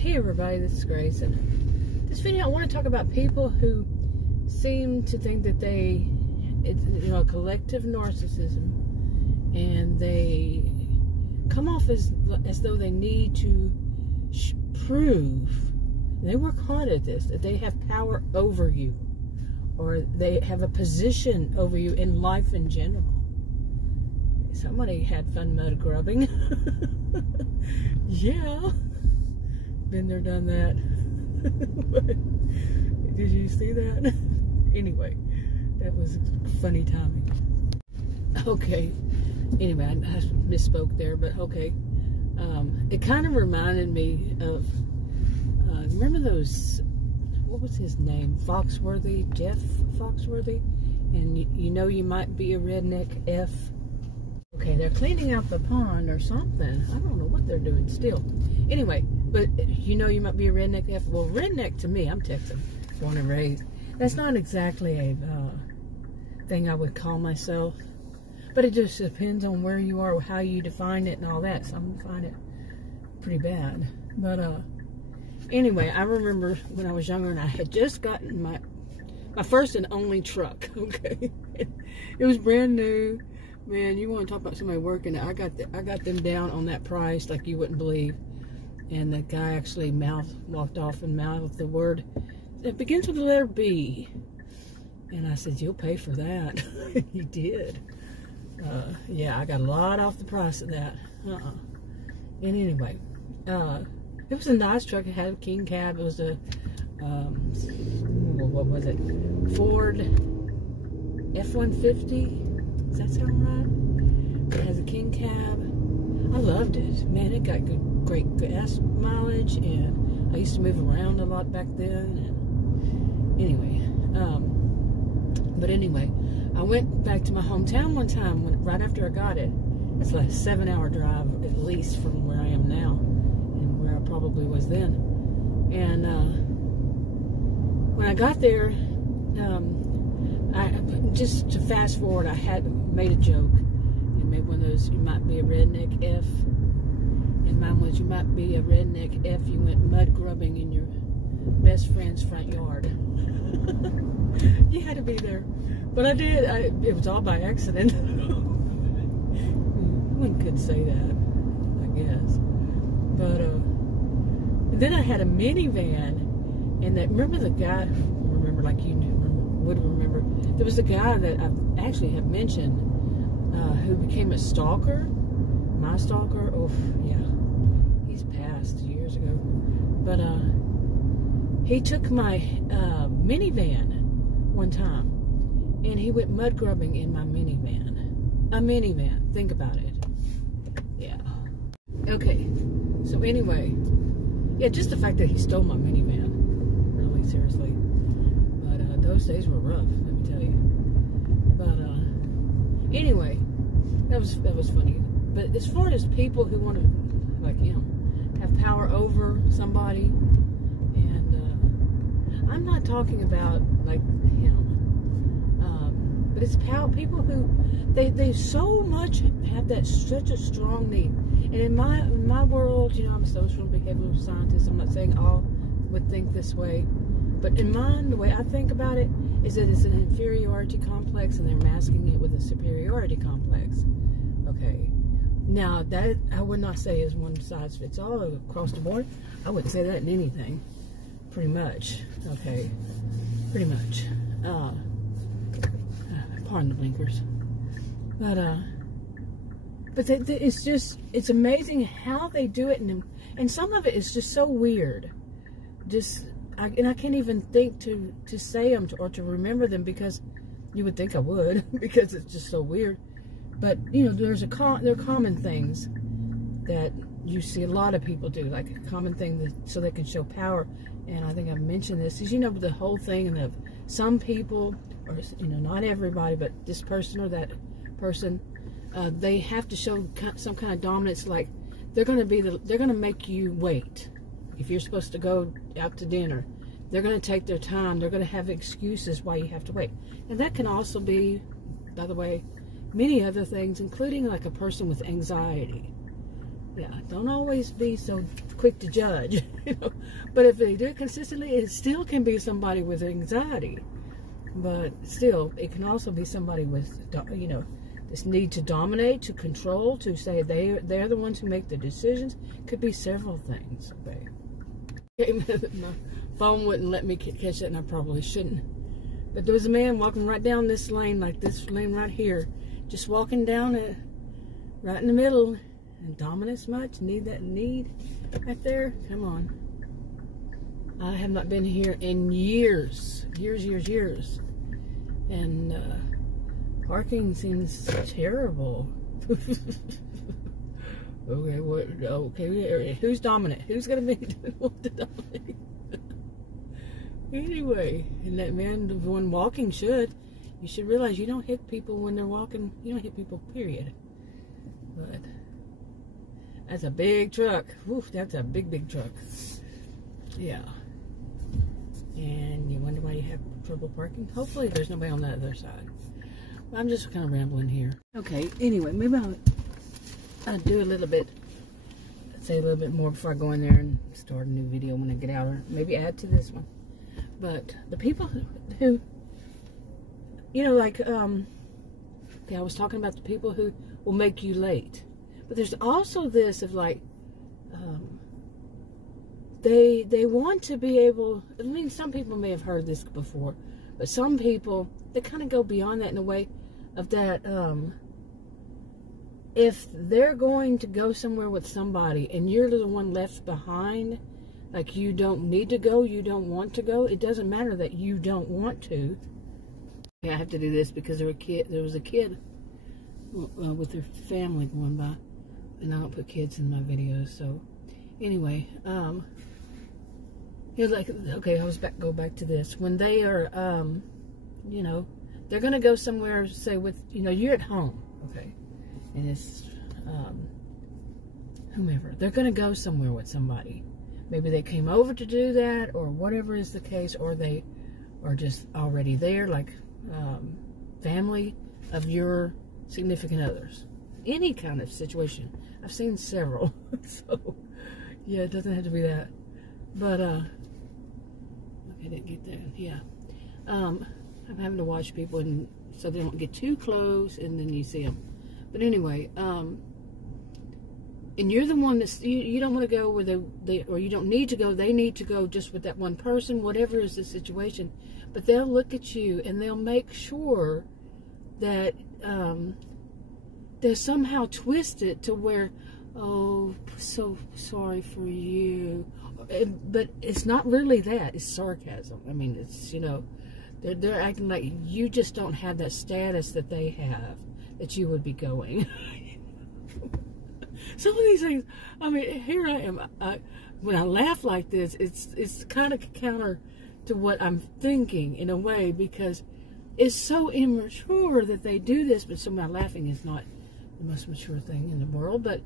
Hey everybody, this is Grace, and this video I want to talk about people who seem to think that it's a collective narcissism, and they come off as though they need to prove, and they work hard at this, that they have power over you, or they have a position over you in life in general. Somebody had fun mud grubbing. Yeah. Been there, done that. Did you see that? Anyway, that was funny timing. Okay. Anyway, I misspoke there, but okay. It kind of reminded me of, remember those, what was his name? Foxworthy, Jeff Foxworthy? And you know you might be a redneck F. Okay, they're cleaning out the pond or something. I don't know what they're doing still. Anyway, but you know you might be a redneck F. Well, redneck to me, I'm Texan, born and raised. That's not exactly a thing I would call myself. But it just depends on where you are, how you define it and all that. So I'm going to find it pretty bad. But anyway, I remember when I was younger and I had just gotten my first and only truck. Okay, it was brand new. Man, you want to talk about somebody working? I got them down on that price like you wouldn't believe. And the guy actually walked off and mouthed the word. It begins with the letter B. And I said, "You'll pay for that." He did. Yeah, I got a lot off the price of that. And anyway, it was a nice truck. It had a king cab. It was a what was it? Ford F-150. Does that sound right? It has a king cab. I loved it. Man, it got great gas mileage, and I used to move around a lot back then. And anyway, but anyway, I went back to my hometown one time right after I got it. It's like a 7-hour drive at least from where I am now and where I probably was then. And when I got there, just to fast forward, I had made a joke, and made one of those, you might be a redneck F, and mine was, you might be a redneck F, you went mud grubbing in your best friend's front yard. You had to be there, but I did. It was all by accident. One could say that, I guess. But then I had a minivan, and remember the guy, like you would remember, there was a guy that I actually have mentioned who became a stalker, my stalker. Oh yeah, he's passed years ago, but he took my minivan one time, and he went mud grubbing in my minivan. A minivan, think about it. Yeah. Okay, so anyway, yeah, just the fact that he stole my minivan, really seriously. But those days were rough, let me tell you. But anyway, that was funny. But as far as people who want to, like him, have power over somebody, and I'm not talking about like him, but it's people who they so much have such a strong need. And in my world, you know, I'm a social and behavioral scientist. I'm not saying all would think this way, but in mine, the way I think about it is that it's an inferiority complex, and they're masking it with a superiority complex. Okay. Now, that I would not say is one size fits all across the board. I wouldn't say that in anything. Pretty much. Okay. Pretty much. Pardon the blinkers. But it's amazing how they do it, and some of it is just so weird. And I can't even think to say them or to remember them, because you would think I would, because it's just so weird. But you know, there are common things that you see a lot of people do, like a common thing so they can show power. And I think I've mentioned this, is, you know, the whole thing of some people, or you know, not everybody, but this person or that person, they have to show some kind of dominance. Like they're going to make you wait. If you're supposed to go out to dinner, they're going to take their time. They're going to have excuses why you have to wait. And that can also be, by the way, many other things, including like a person with anxiety. Yeah, don't always be so quick to judge. You know? But if they do it consistently, it still can be somebody with anxiety. But still, it can also be somebody with, you know, this need to dominate, to control, to say they're the ones who make the decisions. Could be several things. Okay. My phone wouldn't let me catch it, and I probably shouldn't. But there was a man walking right down this lane, like this lane right here, just walking down it, right in the middle. And dominance much? Need that need right there? Come on. I have not been here in years. Years. And parking seems terrible. Okay, what? Okay, who's dominant? Who's gonna be the one to dominate? Anyway, and that man, the one walking, should. You should realize you don't hit people when they're walking. You don't hit people, period. But that's a big truck. Oof, that's a big truck. Yeah. And you wonder why you have trouble parking? Hopefully there's nobody on the other side. I'm just kind of rambling here. Okay, anyway, maybe I'll do a little bit, say a little bit more before I go in there and start a new video when I get out, or maybe add to this one. But the people who you know, like, okay, I was talking about the people who will make you late. But there's also this of like, they want to be able, I mean, some people may have heard this before, but some people, they kind of go beyond that in a way of that, if they're going to go somewhere with somebody and you're the one left behind, like you don't need to go, you don't want to go, it doesn't matter that you don't want to. I have to do this because there was a kid with their family going by, and I don't put kids in my videos. So anyway, you're like, okay, go back to this. When they are, you know, they're gonna go somewhere, say with, you know, you're at home, okay, and it's whomever, they're gonna go somewhere with somebody. Maybe they came over to do that, or whatever is the case, or they are just already there, like family of your significant others. Any kind of situation. I've seen several. So, yeah, it doesn't have to be that. But, okay, I didn't get that. Yeah. I'm having to watch people and so they don't get too close and then you see them. But anyway, and you're the one that's, you don't want to go where they or you don't need to go, they need to go just with that one person, whatever is the situation. But they'll look at you and they'll make sure that they're somehow twisted to where, oh, so sorry for you. But it's not really that. It's sarcasm. I mean, it's, you know, they're acting like you just don't have that status that they have, that you would be going. Some of these things, I mean, here I am. When I laugh like this, it's kind of counter to what I'm thinking in a way, because it's so immature that they do this. But so my laughing is not the most mature thing in the world. But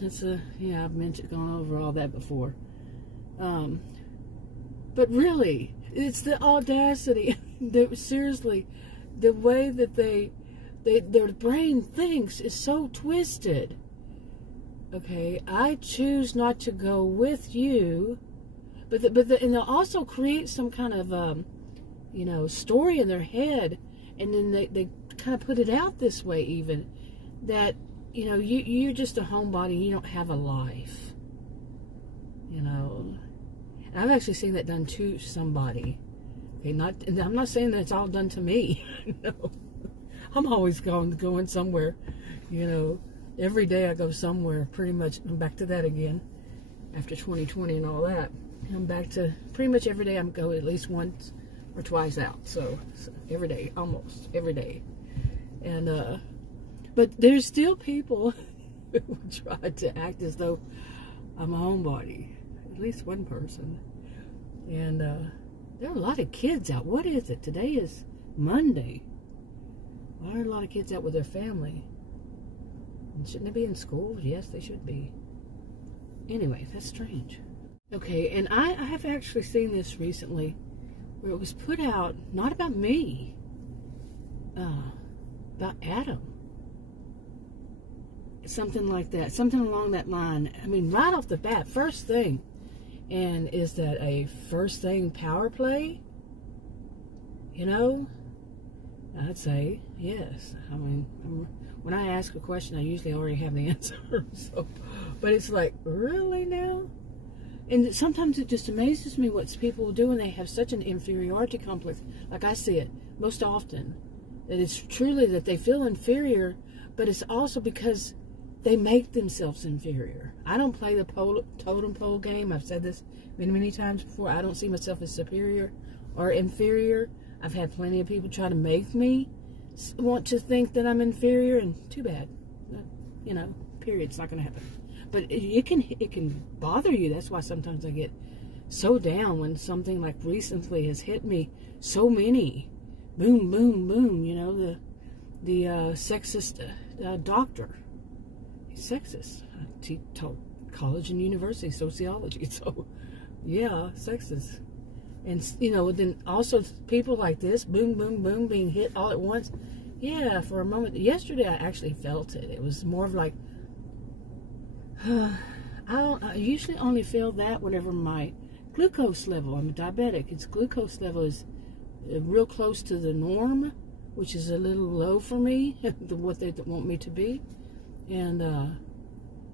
it's yeah, I've gone over all that before. But really, it's the audacity. Seriously, the way that their brain thinks is so twisted. Okay, I choose not to go with you, and they'll also create some kind of, you know, story in their head, and then they kind of put it out this way, even that, you know, you're just a homebody, you don't have a life, you know. And I've actually seen that done to somebody. Okay, I'm not saying that it's all done to me. No, I'm always going somewhere, you know. Every day I go somewhere, pretty much. I'm back to that again after 2020 and all that. I'm back to pretty much every day I'm go at least once or twice out. So every day, almost every day. And but there's still people who try to act as though I'm a homebody. At least one person. And there are a lot of kids out. What is it? Today is Monday. Why are a lot of kids out with their family? Shouldn't they be in school? Yes, they should be. Anyway, that's strange. Okay, and I have actually seen this recently, where it was put out, not about me, about Adam. something like that, something along that line. I mean, right off the bat, first thing. And is that a first thing power play? You know, I'd say yes. I mean, when I ask a question, I usually already have the answer. So, but it's like, really now? And sometimes it just amazes me what people do when they have such an inferiority complex. Like I see it most often, that it's truly that they feel inferior, but it's also because they make themselves inferior. I don't play the totem pole game. I've said this many, many times before. I don't see myself as superior or inferior. I've had plenty of people try to make me want to think that I'm inferior, and too bad. You know, period. It's not going to happen. But it can bother you. That's why sometimes I get so down when something like recently has hit me. So many, boom, boom, boom. You know, the sexist doctor. He's sexist. He taught college and university sociology. So, yeah, sexist. And you know, then also people like this, boom, boom, boom, being hit all at once. Yeah, for a moment. Yesterday, I actually felt it. It was more of like. I usually only feel that whenever my glucose level, I'm a diabetic, its glucose level is real close to the norm, which is a little low for me, what they want me to be. And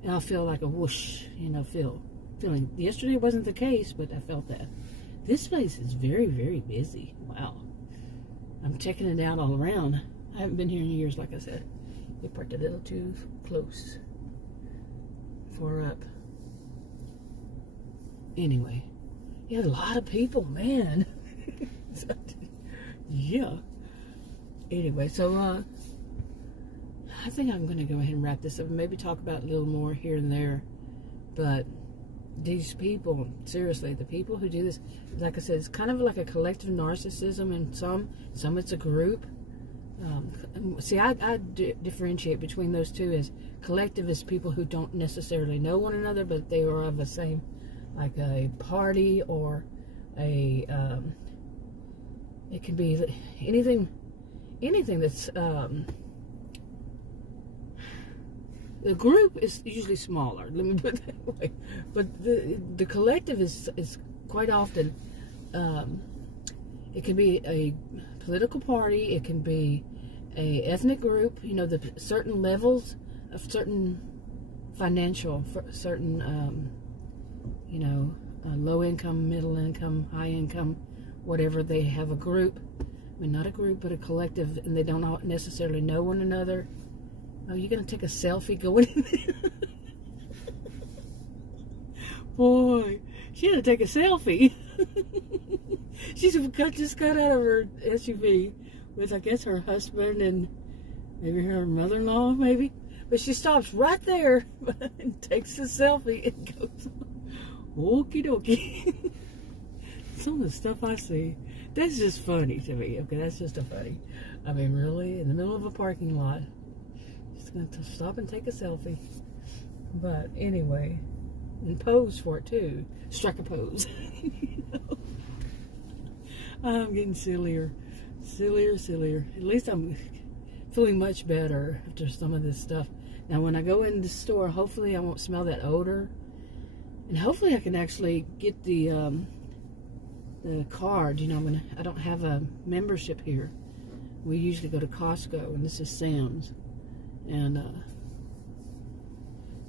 I'll feel like a whoosh, you know, feeling. Yesterday wasn't the case, but I felt that. This place is very, very busy. Wow. I'm checking it out all around. I haven't been here in years, like I said. They parked a little too close. For up. Anyway, you had a lot of people, man. Yeah. Anyway, so I think I'm going to go ahead and wrap this up and maybe talk about a little more here and there. But these people, seriously, the people who do this, like I said, it's kind of like a collective narcissism, and some it's a group. See, I differentiate between those two as collective is people who don't necessarily know one another, but they are of the same, like a party or a, it can be anything that's, the group is usually smaller, let me put it that way, but the collective is quite often, it can be a political party, it can be a ethnic group, you know, the certain levels of certain financial, certain, you know, low income, middle income, high income, whatever, they have a group. I mean, not a group, but a collective, and they don't necessarily know one another. Oh, you're going to take a selfie going in there? Boy, she had to take a selfie. She just got out of her SUV with, I guess, her husband and maybe her mother-in-law, maybe. But she stops right there and takes a selfie and goes, okie dokie. Some of the stuff I see, that's just funny to me. Okay, that's just a funny. I mean, really, in the middle of a parking lot, just going to stop and take a selfie. But anyway, and pose for it too. Strike a pose. You know? I'm getting sillier. Sillier. At least I'm feeling much better after some of this stuff. Now, when I go in the store, hopefully I won't smell that odor, and hopefully I can actually get the card. You know, I don't have a membership here. We usually go to Costco, and this is Sam's, and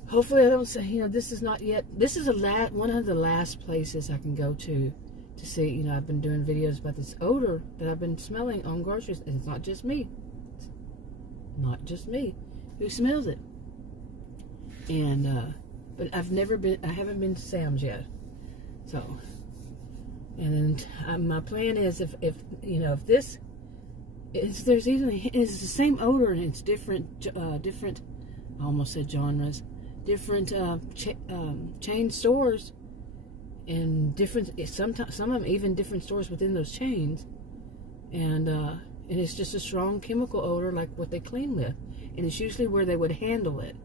hopefully I don't say, you know, this is not yet. This is one of the last places I can go to see, you know, I've been doing videos about this odor that I've been smelling on groceries, and it's not just me. It's not just me who smells it. And, but I haven't been to Sam's yet. So, and then my plan is if you know, if this it's the same odor and it's different, I almost said genres, different chain stores, and different, some of them even different stores within those chains, and it's just a strong chemical odor like what they clean with, and it's usually where they would handle it,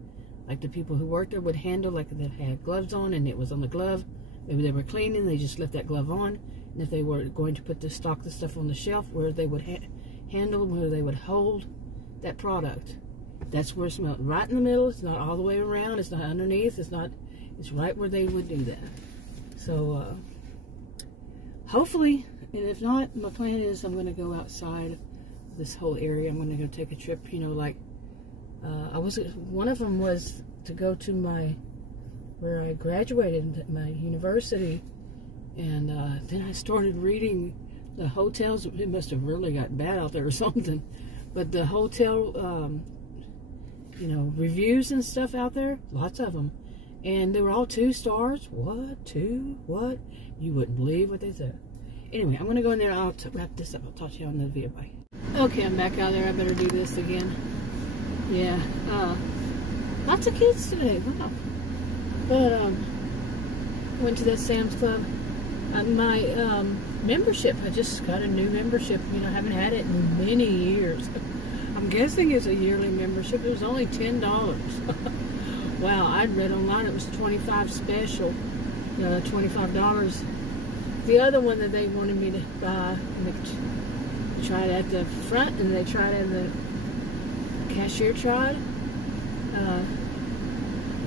like the people who work there would handle, like they had gloves on and it was on the glove, maybe they were cleaning, they just left that glove on, and if they were going to stock the stuff on the shelf, where they would handle, where they would hold that product, That's where it smells. Right in the middle. It's not all the way around. It's not underneath. It's not. It's right where they would do that. So hopefully, and if not, my plan is I'm going to go outside this whole area. I'm going to go take a trip. You know, like one of them was to go to where I graduated, my university, and then I started reading the hotels. It must have really got bad out there or something, but the hotel, you know, reviews and stuff out there, lots of them, and they were all 2 stars. What? 2? What? You wouldn't believe what they said. Anyway, I'm gonna go in there. I'll wrap this up. I'll talk to you on the video. Bye. Okay, I'm back out there. I better do this again. Yeah, lots of kids today. Wow. But went to that Sam's Club. My membership, I just got a new membership. You know, I haven't had it in many years. I'm guessing it's a yearly membership. It was only $10. Wow, I'd read online it was $25 special, $25. The other one that they wanted me to buy, they tried at the front and they tried at the cashier tried. I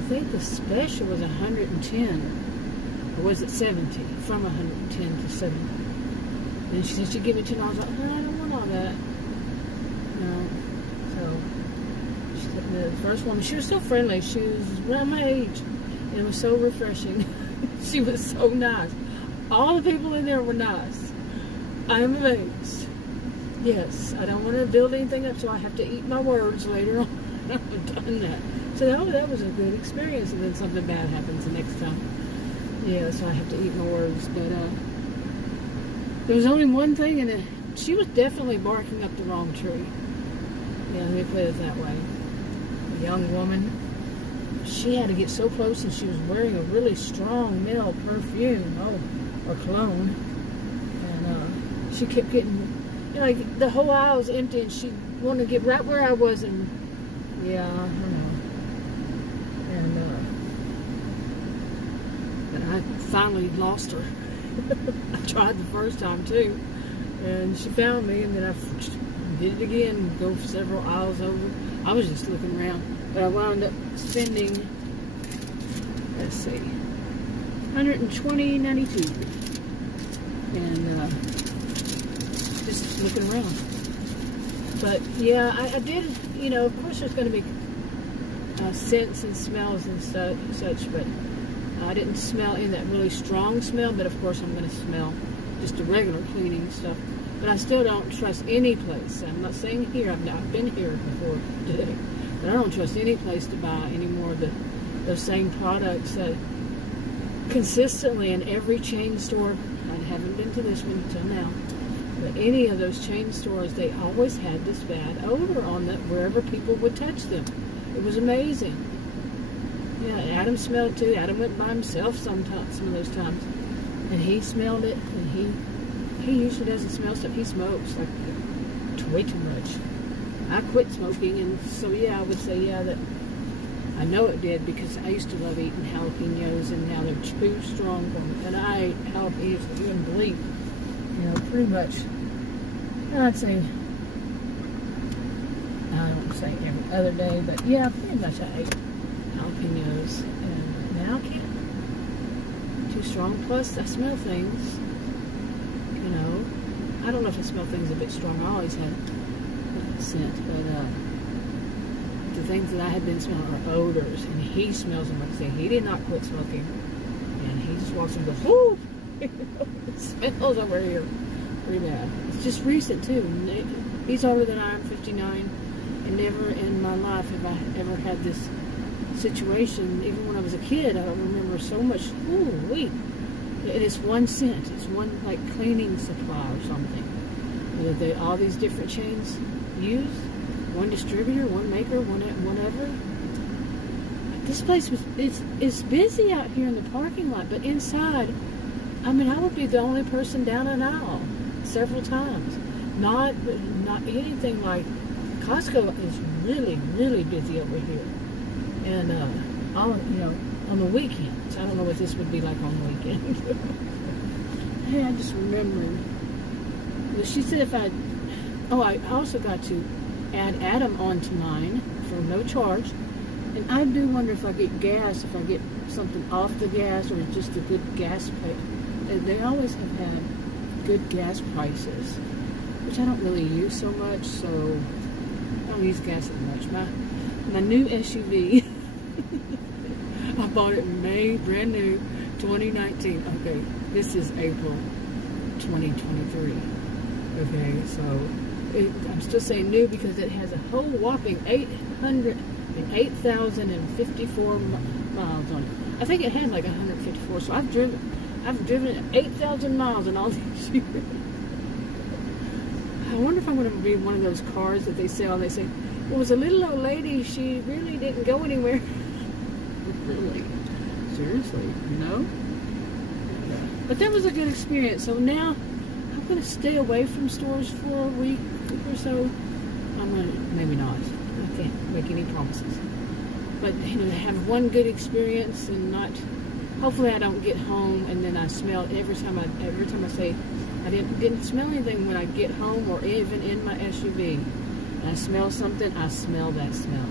think the special was 110. Or was it 70? From 110 to 70. And she said she'd give me $10. I was like, no, I don't want all that. No. So she said the first woman, she was so friendly. She was around my age. And it was so refreshing. She was so nice. All the people in there were nice. I'm amazed. Yes, I don't want to build anything up, so I have to eat my words later on. I've done that. So that was a good experience, and then something bad happens the next time. Yeah, so I have to eat my words. But there was only one thing, and she was definitely barking up the wrong tree. Yeah, let me put it that way. A young woman. She had to get so close, and she was wearing a really strong male perfume, or cologne. And she kept getting, you know, like the whole aisle was empty, and she wanted to get right where I was, and yeah, I don't know. And I finally lost her. I tried the first time too, and she found me, and then I did it again, go several aisles over. I was just looking around, but I wound up spending, let's see, $120.92, and just looking around. But yeah, I did, you know, of course there's going to be scents and smells and such, but I didn't smell in that really strong smell, but of course I'm going to smell just the regular cleaning stuff. But I still don't trust any place. I'm not saying here, I've been here before today, but I don't trust any place to buy any more of those same products that consistently in every chain store. I haven't been to this one until now, but any of those chain stores, they always had this bad odor on them wherever people would touch them. It was amazing. Yeah, Adam smelled it too. Adam went by himself sometimes, some of those times, and he smelled it. And he usually doesn't smell stuff. He smokes like way too much. I quit smoking, and so yeah, I would say yeah that I know it did, because I used to love eating jalapenos, and now they're too strong for me. And I ate jalapenos, you wouldn't believe, you know, pretty much. I'd say, I don't say every other day, but yeah, pretty much I ate jalapenos, and now I can't. Too strong. Plus, I smell things. You know, I don't know if I smell things a bit strong. I always had scent, but the things that I had been smelling are odors, and he smells them. Like I say, he did not quit smoking, and he just walks and goes, "Whoo!" It smells over here pretty bad. It's just recent too. He's older than I am, 59, and never in my life have I ever had this situation. Even when I was a kid, I don't remember so much. Ooh, wait. And it's one scent. It's one like cleaning supply or something. That all these different chains use. One distributor, one maker, whatever. This place it's busy out here in the parking lot, but inside, I mean, I would be the only person down an aisle several times. Not anything like Costco is really, really busy over here. And on the weekends. I don't know what this would be like on the weekend. Hey, I just remembered. She said if I also got to add Adam onto mine for no charge. And I do wonder if I get gas, if I get something off the gas, or just a good gas price. They always have had good gas prices, which I don't really use so much, so I don't use gas as much. My new SUV, I bought it in May, brand new, 2019. Okay, this is April 2023. Okay, so I'm still saying new because it has a whole whopping 8,054 miles on it. I think it had like 154, so I've driven 8,000 miles in all these years. I wonder if I'm going to be one of those cars that they sell. They say, well, it was a little old lady, she really didn't go anywhere. Really? Seriously? No? But that was a good experience. So now I'm going to stay away from stores for a week or so. I'm going to, maybe not. I can't make any promises. But, you know, have one good experience and not, hopefully I don't get home and then I smell every time I say I didn't smell anything when I get home or even in my SUV. And I smell something, I smell that smell.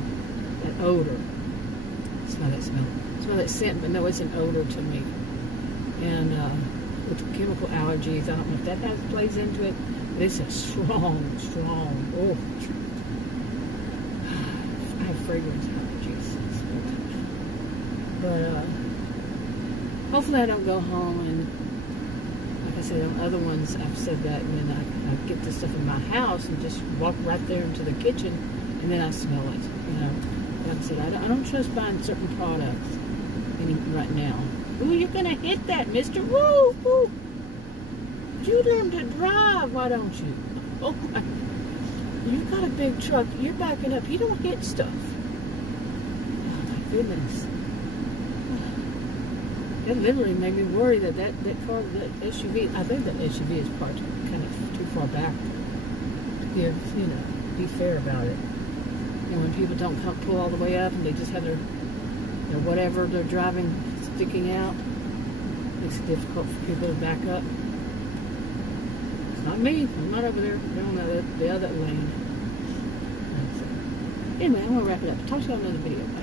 That odor. Smell that smell. Smell that scent, but no, it's an odor to me. And with chemical allergies, I don't know if that plays into it, but it's a strong, oh, I have fragrance allergies. But hopefully I don't go home and, like I said, on other ones I've said that, and then I get this stuff in my house and just walk right there into the kitchen and then I smell it, you know. Like I said, I don't trust buying certain products right now. Ooh, you're gonna hit that, mister. Woo, woo. You learn to drive, why don't you? Oh my, you got a big truck, you're backing up, you don't hit stuff. Oh my goodness. It literally made me worry that car, that SUV, I think that SUV is parked kind of too far back to give, you know, be fair about it. And when people don't pull all the way up and they just have their whatever they're driving sticking out, makes it difficult for people to back up. It's not me. I'm not over there. They're on the other lane. So, anyway, I'm going to wrap it up. Talk to you on another video. Bye.